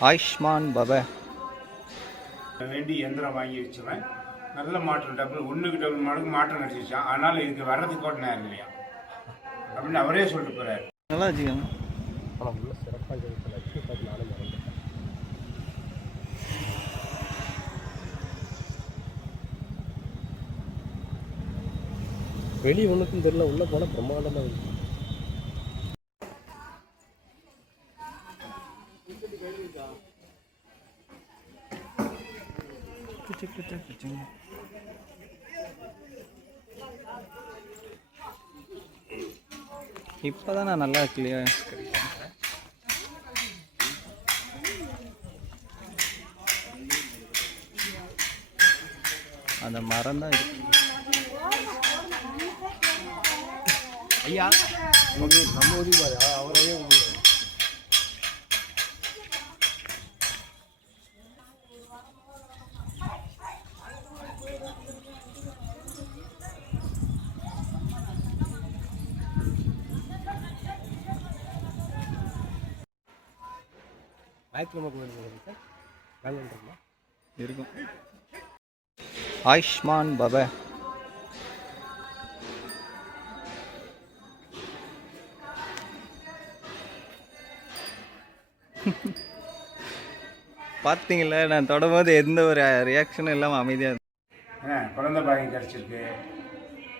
ஆயுஷ்மான் பவ. வேண்டி எந்திரம் வாங்கி வச்சுவேன் நல்ல மாற்றம் டபுள் ஒன்றுக்கு டபுள் மடங்கு மாற்றம் கிடைச்சிச்சான் அதனால இதுக்கு வர்றதுக்கு கூட நேரம் இல்லையா? அப்படின்னு அவரே சொல்லிட்டு போறாரு. நல்லா வச்சுக்கோங்க சிறப்பாக இருக்கிற லட்சுமி நானும் மறந்துட்டேன். வெளியே ஒன்றுக்கும் தெரியல. உள்ளே போனால் பிரம்மாண்டமாக இருக்கு இப்போதான் நான் நல்லா கிளியர் அந்த மரம் தான் இருக்கு. ஐயா நம்ம உதவி அவரையே உங்களுக்கு ஞாயிற்றுக்கிழமை கோயில் போகிறது சார். வேலை இருக்குங்களா இருக்கும். ஆயுஷ்மான் பவ. பார்த்தீங்களா? நான் தொடும்போது எந்த ஒரு ரியாக்ஷனும் இல்லாமல் அமைதியாக ஏன்னா குழந்தை பாக்கியம் கிடைச்சிருக்கு.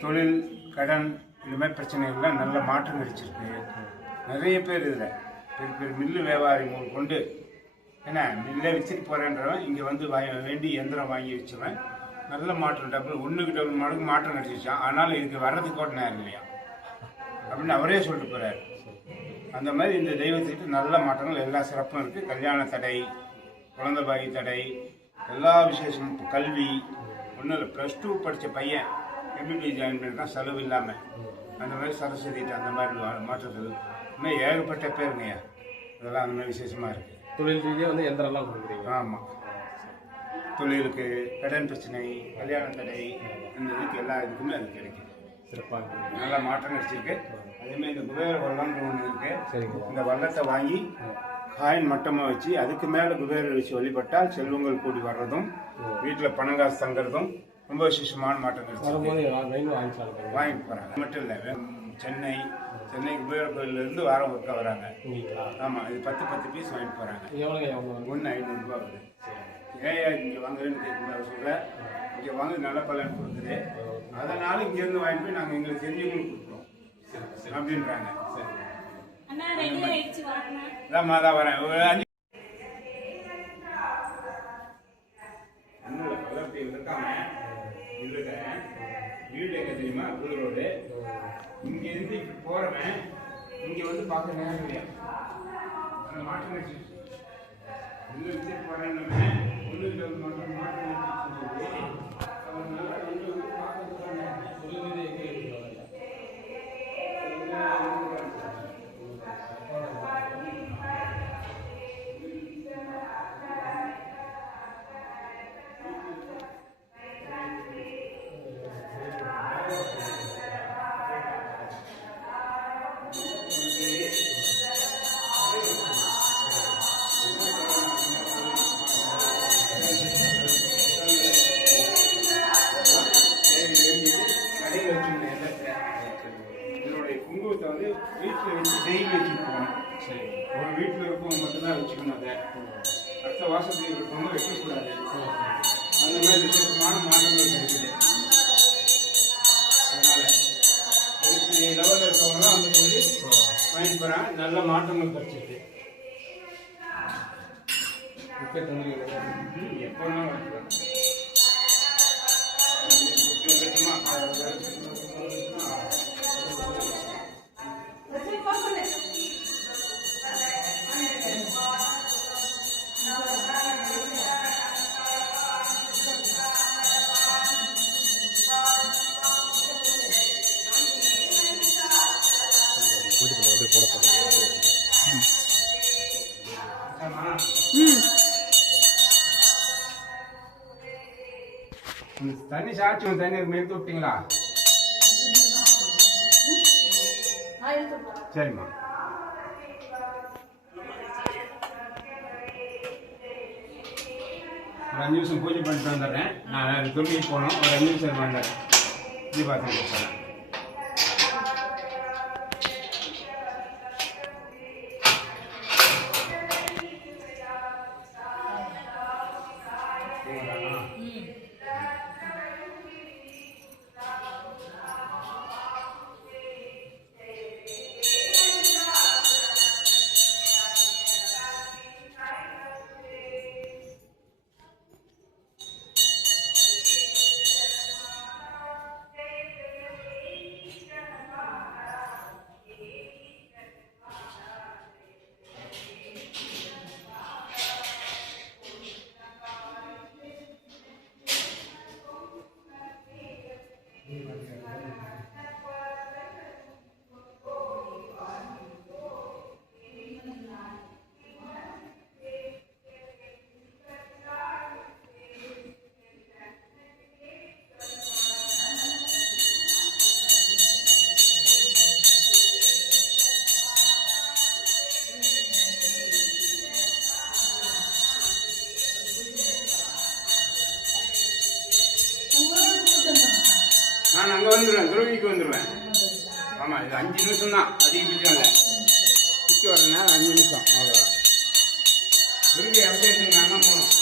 தொழில் கடன் இந்த மாதிரி பிரச்சனைகள்லாம் நல்ல மாற்றம் கிடைச்சிருக்கு. நிறைய பேர் இதில். பெரிய பெரிய மில்லு வியாபாரிகள் கொண்டு ஏன்னா நெல்லை வச்சுட்டு போகிறேன்றவன் இங்கே வந்து வாங்கி வேண்டி எந்திரம் வாங்கி வச்சவன். நல்ல மாற்றம் டபுள் ஒன்றுக்கு டபுள் மடங்கு மாற்றம் கிடைச்சிச்சான் ஆனால் இதுக்கு வர்றதுக்கு கூட நேரம் இல்லையா? அப்படின்னு அவரே சொல்லிட்டு போகிறார் அந்த மாதிரி இந்த தெய்வத்துக்கிட்ட நல்ல மாற்றங்கள் எல்லா சிறப்பும் இருக்குது கல்யாண தடை குழந்த பாகி தடை எல்லா விசேஷமும் கல்வி ஒன்றும் இல்லை ப்ளஸ் டூ படித்த பையன் எம்பிபி ஜாயின் பண்ணிருக்கான் செலவு இல்லாமல் அந்த மாதிரி சரஸ்வதிட்டு அந்த மாதிரி மாற்றத்தில் இன்னும் ஏகப்பட்ட பேருங்கய்யா. இதெல்லாம் அந்த மாதிரி விசேஷமாக இருக்குது தொழில் ரீதியாக வந்து எந்திரம்லாம் கொடுக்குறீங்க. ஆமாம் தொழிலுக்கு கடன் பிரச்சனை கல்யாண தடை இந்த இதுக்கு எல்லா இதுக்குமே அது கிடைக்குது. சிறப்பாக. நல்ல மாற்றம் கிடைச்சிருக்கு. அதேமாதிரி இந்த குபேர வள்ளம்னு ஒன்று இருக்கு. சரிங்க இந்த வள்ளத்தை வாங்கி காயின் மட்டமாக வச்சு அதுக்கு மேலே குபேரர் வச்சு வழிபட்டால் செல்வங்கள் கூடி வர்றதும் வீட்டில் பணங்காசு தங்குறதும் ரொம்ப விசேஷமான மாற்றம் கிடைச்சிருக்கு. வாங்கி. போகிறாங்க மட்டும் இல்லை சென்னை சென்னை குபேர கோயிலேருந்து வாரம் ஒருக்கா வராங்க ஆமாம் இது பத்து பத்து பீஸ் வாங்கிட்டு போகிறாங்க எவ்வளோங்க எவ்வளோ? ஒன்று ஐநூறுரூவா வருது. ஏன் இங்கே வாங்குறேன்னு கேட்கும்போது சொல்கிறேன் இங்கே வாங்க நல்ல பலன் கொடுக்குது. அதனால இங்கேருந்து வாங்கிட்டு போய் நாங்கள் எங்களுக்கு தெரிஞ்சவங்களுக்கு கொடுக்குறோம். அப்படின்றாங்க. வரணும் அதாம்மா தான் வரேன் ஒரு அஞ்சு ஒன்றும் போறவன் இங்க இங்கே வந்து பார்க்க நேரம் இல்லையா? அந்த மாற்றம் கிடைச்சிருச்சு இல்லை விட்டு ஒன்று இருபது மாற்றம் வீட்டில் வச்சு டெய்லி வச்சுட்டு போகணும் சரி. ஒரு வீட்டில் இருக்கவங்க மட்டும்தான் வச்சுக்கணும் அதை. அடுத்த வாசத்தில் இருக்கவங்க வைக்கக்கூடாது. அந்த மாதிரி விசேஷமான மாற்றங்கள் கிடைக்குது அதனால லெவலில் இருக்கவங்க தான் வந்து சொல்லி போகிறாங்க நல்ல மாற்றங்கள் கிடைச்சிருக்கு. முக்கிய தொழில் ம், தண்ணி சாட்சி தண்ணி மேல் தொட்டிங்களா சரிம்மா. ஒரு அஞ்சு நிமிஷம் பூஜை பண்ணிட்டு வந்துடுறேன். நான் துணி போனோம் ஒரு அஞ்சு நிமிஷம் வந்துடுறேன் தீபாவளி வந்துடுவேன் துறவிக்கு வந்துடுவேன் ஆமாம் இது அஞ்சு நிமிஷம் தான் அதிகபட்சம் இல்லை சுற்றி வரதுனால அஞ்சு நிமிஷம் அவ்வளோதான் துருவி அபிஷேகம்